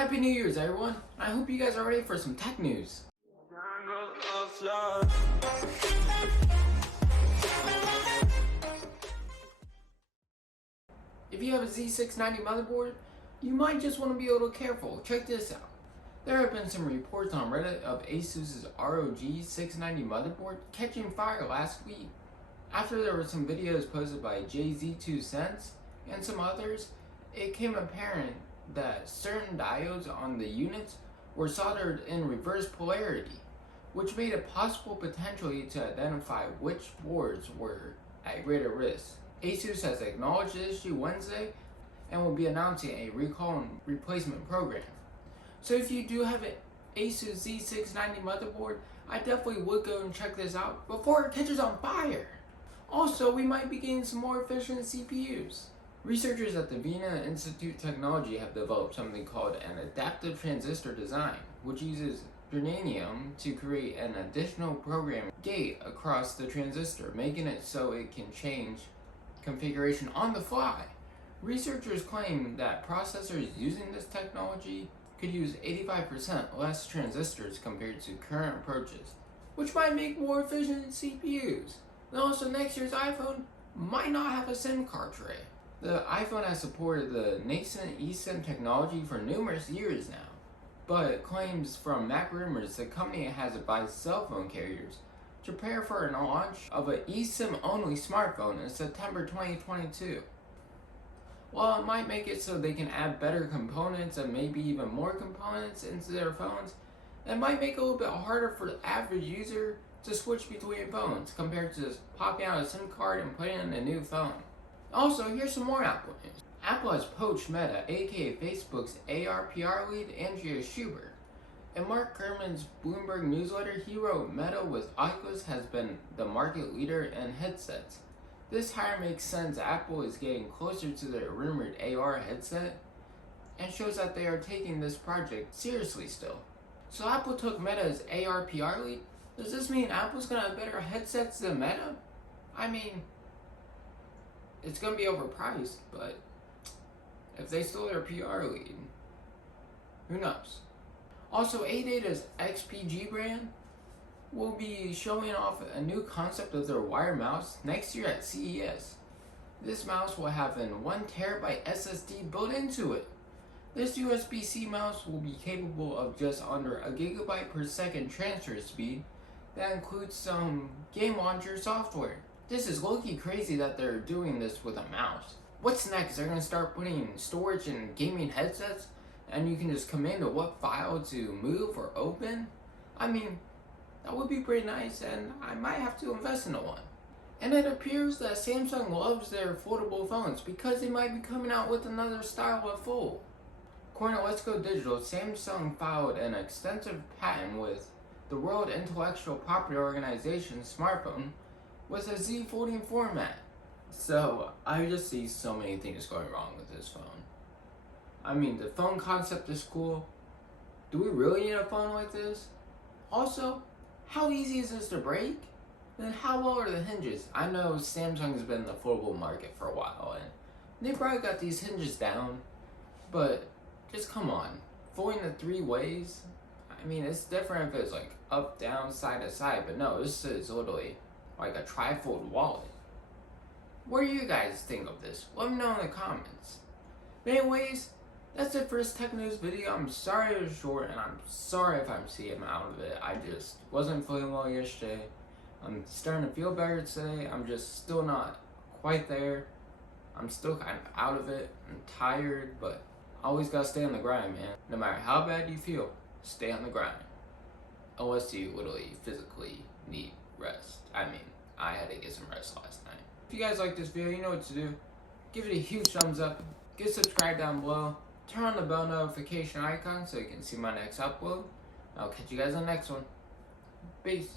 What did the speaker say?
Happy New Year's, everyone. I hope you guys are ready for some tech news. If you have a Z690 motherboard, you might just want to be a little careful. Check this out. There have been some reports on Reddit of Asus's ROG 690 motherboard catching fire last week. After there were some videos posted by JZ2Sense and some others, it became apparent that certain diodes on the units were soldered in reverse polarity, which made it possible potentially to identify which boards were at greater risk. Asus has acknowledged the issue Wednesday and will be announcing a recall and replacement program. So if you do have an Asus Z690 motherboard, I definitely would go and check this out before it catches on fire. Also, we might be getting some more efficient CPUs. Researchers at the Vienna Institute of Technology have developed something called an adaptive transistor design, which uses germanium to create an additional program gate across the transistor, making it so it can change configuration on the fly. Researchers claim that processors using this technology could use 85% less transistors compared to current approaches, which might make more efficient CPUs. And also, next year's iPhone might not have a SIM card tray. The iPhone has supported the nascent eSIM technology for numerous years now, but claims from Mac Rumors the company has advised cell phone carriers to prepare for a launch of an eSIM-only smartphone in September 2022. While it might make it so they can add better components and maybe even more components into their phones, it might make it a little bit harder for the average user to switch between phones compared to just popping out a SIM card and putting in a new phone. Also, here's some more Apple news. Apple has poached Meta, aka Facebook's AR/PR lead Andrea Schubert. In Mark Gurman's Bloomberg newsletter, he wrote Meta with Oculus has been the market leader in headsets. This hire makes sense. Apple is getting closer to their rumored AR headset and shows that they are taking this project seriously still. So Apple took Meta's AR/PR lead? Does this mean Apple's gonna have better headsets than Meta? I mean, it's gonna be overpriced, but if they stole their PR lead, who knows? Also, ADATA's XPG brand will be showing off a new concept of their wire mouse next year at CES. This mouse will have an 1 terabyte SSD built into it. This USB-C mouse will be capable of just under a gigabyte per second transfer speed that includes some game launcher software. This is low-key crazy that they're doing this with a mouse. What's next? They're gonna start putting storage in gaming headsets and you can just command what file to move or open? I mean, that would be pretty nice and I might have to invest in one. And it appears that Samsung loves their foldable phones because they might be coming out with another style of fold. According to Let's Go Digital, Samsung filed an extensive patent with the World Intellectual Property Organization's smartphone with a Z folding format. So I just see so many things going wrong with this phone. I mean, the phone concept is cool. Do we really need a phone like this? Also, how easy is this to break? And how well are the hinges? I know Samsung has been in the foldable market for a while and they probably got these hinges down, but just come on. Folding the 3 ways? I mean, it's different if it's like up, down, side to side, but no, this is literally like a trifold wallet. What do you guys think of this? Let me know in the comments. But anyways, that's it for this tech news video. I'm sorry it was short and I'm sorry if I'm seeing out of it. I just wasn't feeling well yesterday. I'm starting to feel better today. I'm just still not quite there. I'm still kind of out of it. I'm tired, but I always gotta stay on the grind, man. No matter how bad you feel, stay on the grind. Unless you literally physically need rest. I mean, I had to get some rest last night. If you guys like this video, you know what to do. Give it a huge thumbs up. Get subscribed down below. Turn on the bell notification icon so you can see my next upload. I'll catch you guys on the next one. Peace.